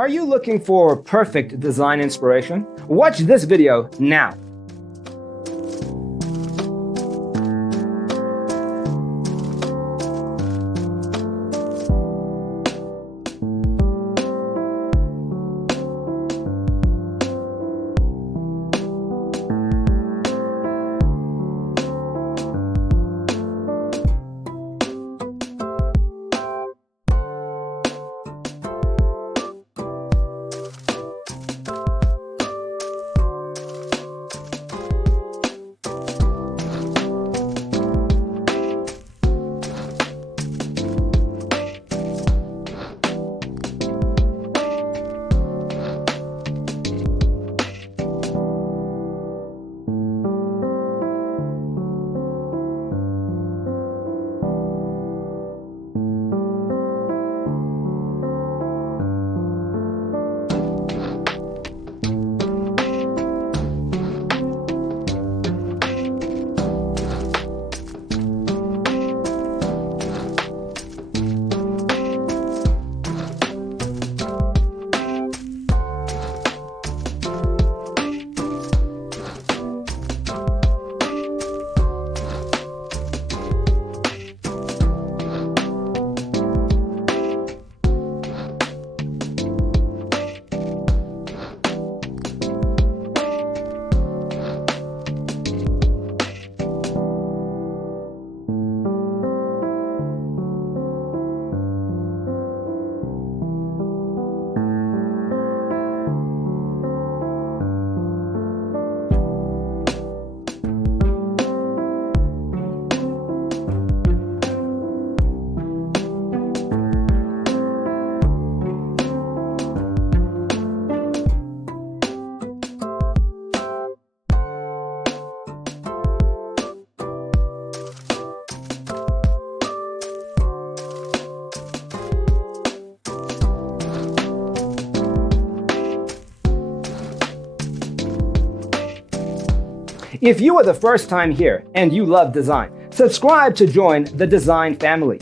Are you looking for perfect design inspiration? Watch this video now. If you are the first time here and you love design, subscribe to join the design family.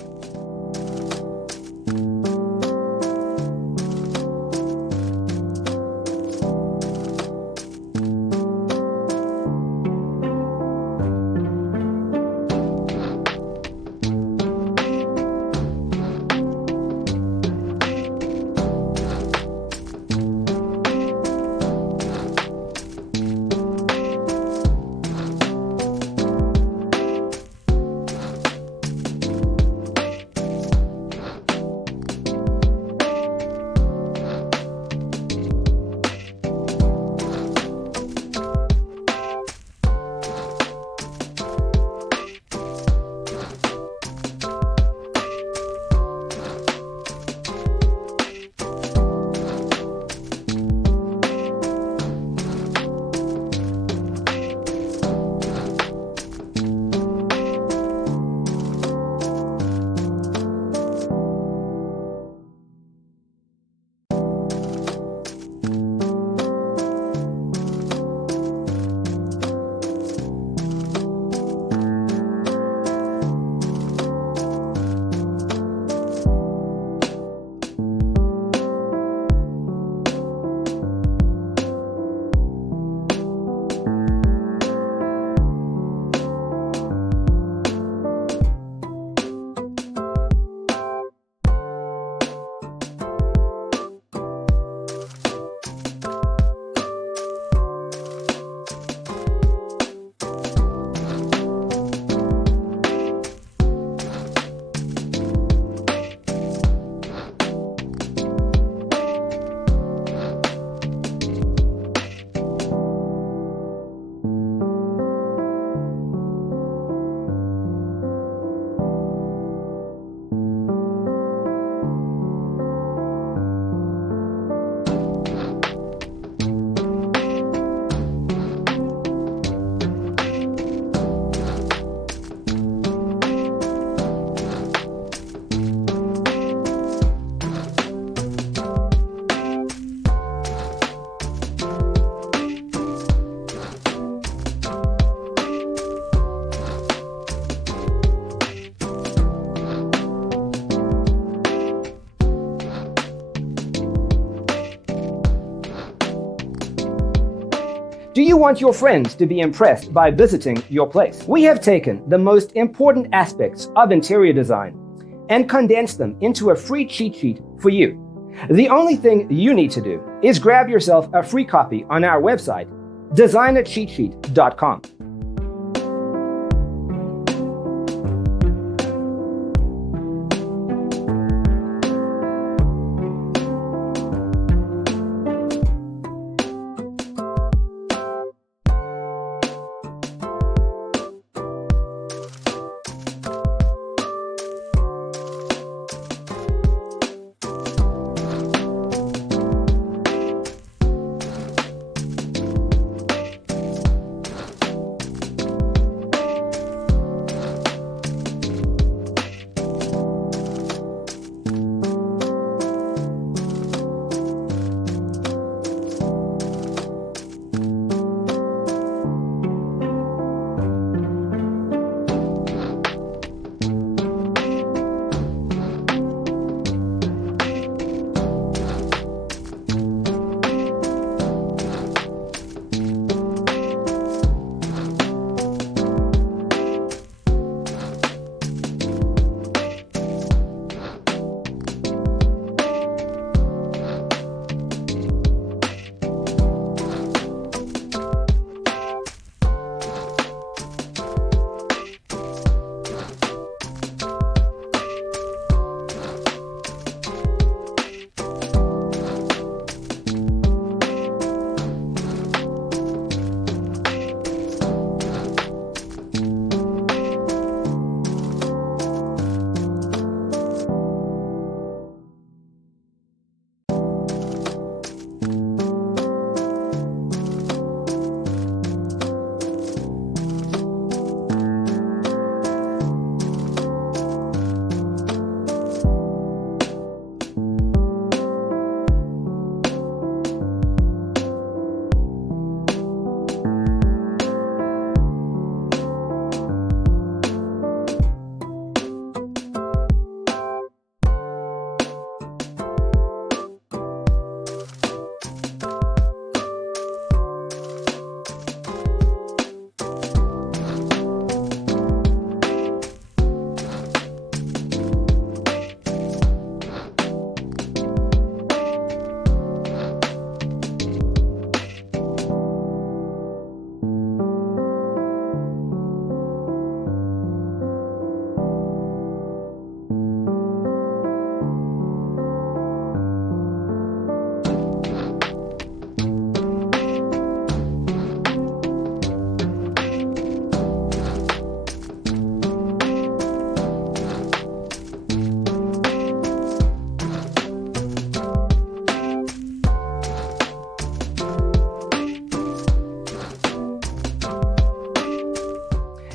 Do you want your friends to be impressed by visiting your place? We have taken the most important aspects of interior design and condensed them into a free cheat sheet for you. The only thing you need to do is grab yourself a free copy on our website, designercheatsheet.com.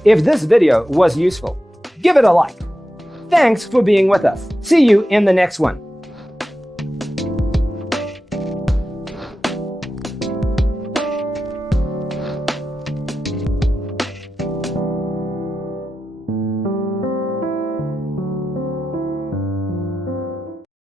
If this video was useful, give it a like. Thanks for being with us. See you in the next one.